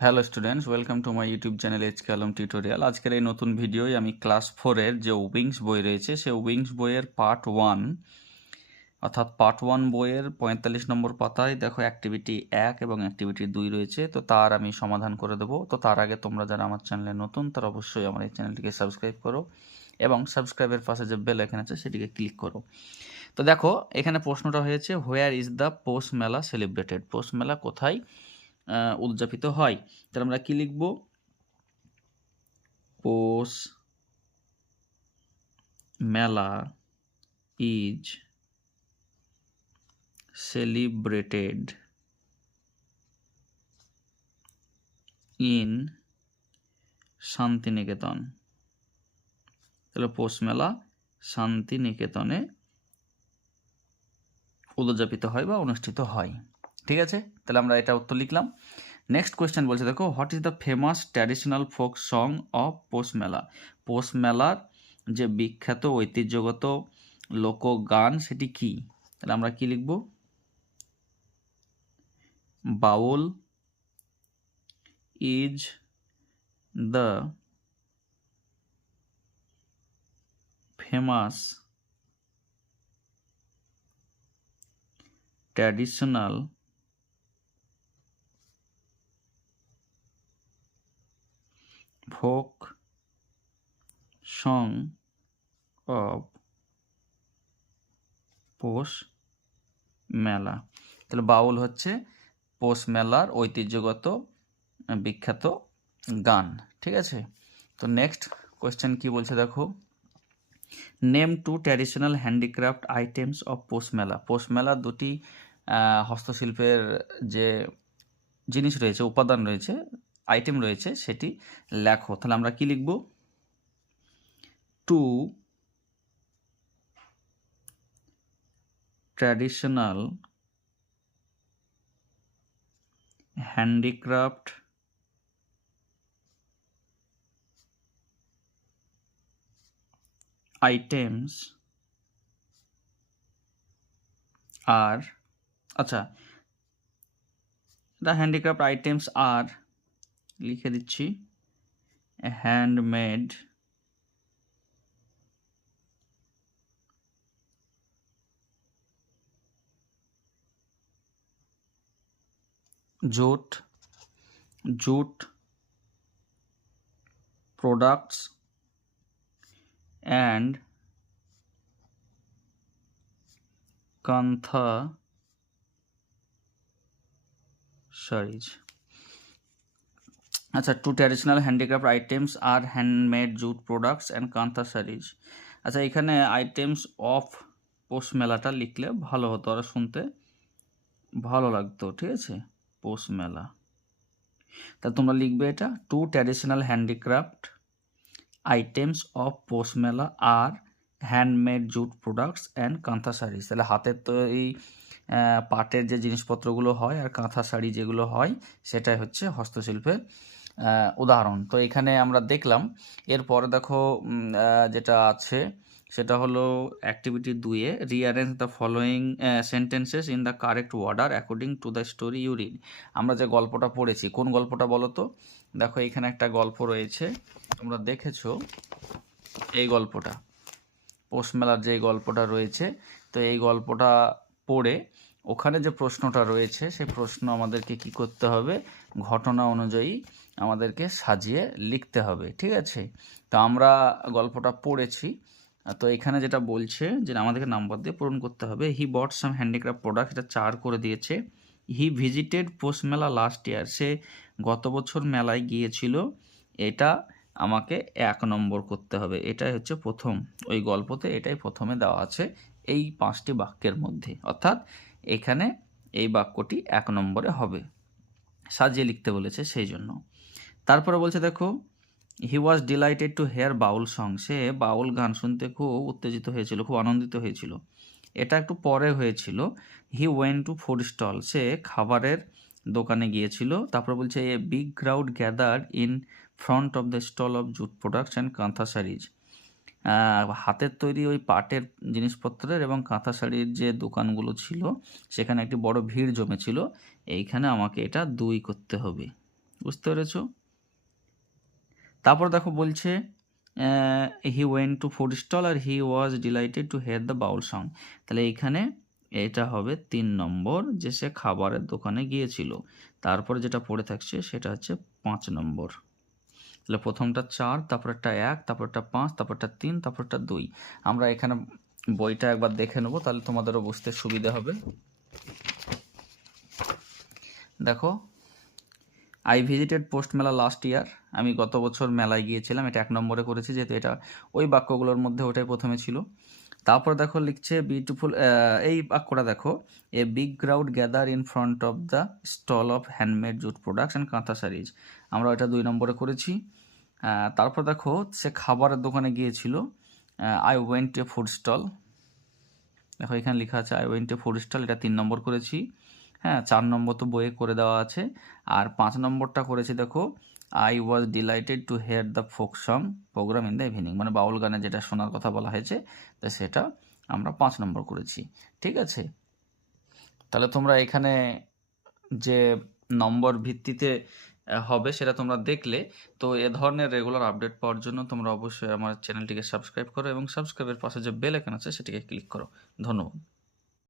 Hello students, welcome to my YouTube channel HK Alam tutorial. আজকের এই নতুন ভিডিওয় আমি ক্লাস 4-এর যে উইংস বই রয়েছে সেই উইংস বইয়ের পার্ট 1 অর্থাৎ পার্ট 1 বইয়ের 45 নম্বর পাতায় দেখো অ্যাক্টিভিটি 1 এবং অ্যাক্টিভিটি 2 রয়েছে, তো তার আমি সমাধান করে দেবো। তো তার আগে তোমরা যারা আমার চ্যানেলে নতুন তারা অবশ্যই আমার এই চ্যানেলটিকে সাবস্ক্রাইব করো এবং সাবস্ক্রাইবের পাশে যে বেল আইকন আছে সেটিকে ক্লিক করো। তো দেখো এখানে প্রশ্নটা হয়েছে, হোয়ার ইজ দ্য পৌষ মেলা সেলিব্রেটেড? পৌষ মেলা কোথায় উদযাপিত হয়? তাহলে আমরা কি লিখব? পৌষ মেলা ইজ সেলিব্রেটেড ইন শান্তিনিকেতন। তাহলে পৌষ মেলা শান্তিনিকেতনে উদযাপিত হয় বা অনুষ্ঠিত হয়। ঠিক আছে, তাহলে আমরা এটা উত্তর লিখলাম। নেক্সট কোয়েশ্চেন বলছে, দেখো, what is the famous traditional folk song of Poush Mela? Poush মেলার যে বিখ্যাত ঐতিহ্যগত লোকগান সেটি কি? তাহলে আমরা কি লিখব? বাউল is the famous traditional folk song of পৌষ মেলা। তাহলে বাউল হচ্ছে পৌষ মেলার ঐতিহ্যগত বিখ্যাত গান। ঠিক আছে, তো নেক্সট কোয়েশ্চেন কি বলছে দেখো, name two traditional handicraft items of Poush Mela. Poush মেলার দুটি হস্তশিল্পের যে জিনিস রয়েছে, উপাদান রয়েছে, আইটেম রয়েছে, সেটি লেখো। তাহলে আমরা কি লিখব? টু ট্র্যাডিশনাল হ্যান্ডিক্রাফট আইটেমস আর, আচ্ছা, দ্য হ্যান্ডিক্রাফট আইটেমস আর, লিখে দিচ্ছি, handmade jute products and kantha sarees। আচ্ছা, টু ট্র্যাডিশনাল হ্যান্ডিক্রাফট আইটেমস আর handmade jute products and kantha saris. আচ্ছা, এখানে আইটেমস অফ পৌষ মেলাটা লিখলে ভালো হতো, আর শুনতে ভালো লাগতো। ঠিক আছে, পৌষ মেলা, তা তোমরা লিখবে এটা, two traditional handicraft items of Poush Mela আর handmade jute products and kantha sari. তাহলে হাতের তৈরি পাটের যে জিনিসপত্রগুলো হয় আর কাঁথা শাড়ি যেগুলো হয় সেটাই হচ্ছে হস্তশিল্পের উদাহরণ। তো এখানে আমরা দেখলাম। এরপরে দেখো যেটা আছে সেটা হলো অ্যাক্টিভিটি 2-এ, rearrange the following sentences in the correct order according to the story you read. আমরা যে গল্পটা পড়েছি, কোন গল্পটা বলো তো? দেখো এখানে একটা গল্প রয়েছে, তোমরা দেখেছো এই গল্পটা, পৌষ মেলার যে গল্পটা রয়েছে। তো এই গল্পটা পড়ে ওখানে যে প্রশ্নটা রয়েছে সেই প্রশ্ন আমাদেরকে কি করতে হবে? ঘটনা অনুযায়ী আমাদেরকে সাজিয়ে লিখতে হবে। ঠিক আছে, তো আমরা গল্পটা পড়েছি। তো এখানে যেটা বলছে যে আমাদেরকে নাম্বার দিয়ে পূরণ করতে হবে। হি বট সাম হ্যান্ডিক্রাফট প্রোডাক্ট, এটা 4 করে দিয়েছে। হি ভিজিটেড পৌষ মেলা লাস্ট ইয়ার, সে গত বছর মেলায় গিয়েছিল, এটা আমাকে 1 নম্বর করতে হবে। এটাই হচ্ছে প্রথম, ওই গল্পতে এটাই প্রথমে দেওয়া আছে এই 5টি বাক্যের মধ্যে, অর্থাৎ এখানে এই বাক্যটি 1 নম্বরে হবে, সাজিয়ে লিখতে বলেছে সেই জন্য। তারপরে বলছে দেখো, he was delighted to hear Baul song, সে বাউল গান শুনতে খুব উত্তেজিত হয়েছিল, খুব আনন্দিত হয়েছিল। এটা একটু পরে হয়েছিল। He went to food stall, সে খাবারের দোকানে গিয়েছিল। তারপর বলছে, a big crowd gather in front of the stall of jute products and kantha saris. হাতের তৈরি ওই পাটের জিনিসপত্রের এবং কাঁথা শাড়ির যে দোকানগুলো ছিল সেখানে একটি বড় ভিড় জমেছিল। এইখানে আমাকে এটা 2 করতে হবে। বুঝতে পেরেছো? তারপর দেখো বলছে he went to food stall আর he was delighted to hear the baul song. তাহলে এইখানে এটা হবে 3 নম্বর, যে সে খাবারের দোকানে গিয়েছিল। তারপরে যেটা পড়ে থাকছে সেটা হচ্ছে 5 নম্বর। তাহলে প্রথমটা 4, তারপরেরটা 1, তারপরটা 5, তারপরটা 3, তারপরটা 2। আমরা এখানে বইটা একবার দেখে নেবো, তাহলে তোমাদেরও বুঝতে সুবিধা হবে। দেখো, আই ভিজিটেড পোস্ট মেলা লাস্ট ইয়ার। আমি গত বছর মেলায় গিয়েছিলাম, এটা 1 নম্বরে করেছি, যেহেতু এটা ওই বাক্যগুলোর মধ্যে ওটাই প্রথমে ছিল। তারপর দেখো লিখছে বিউটিফুল, এই বাক্যটা দেখো, a big crowd gather in front of the stall of handmade jute products and kantha saris. আমরা ওটা 2 নম্বরে করেছি। তারপর দেখো সে খাবারের দোকানে গিয়েছিল, I went to food stall. দেখো এখানে লেখা আছে I went to food stall, এটা 3 নম্বর করেছি। হ্যাঁ, 4 নম্বর তো বইয়ে করে দেওয়া আছে। আর 5 নম্বরটা করেছি দেখো, I was delighted to hear the folk song program in the evening, মানে বাউল গানে যেটা শোনার কথা বলা হয়েছে, তো সেটা আমরা 5 নম্বর করেছি। ঠিক আছে, তাহলে তোমরা এখানে যে নম্বর ভিত্তিতে হবে সেটা তোমরা দেখলে। তো এ ধরনের রেগুলার আপডেট পাওয়ার জন্য তোমরা অবশ্যই আমার চ্যানেলটিকে সাবস্ক্রাইব করো এবং সাবস্ক্রাইবের পাশে যে বেল আইকন আছে সেটিকে ক্লিক করো। ধন্যবাদ।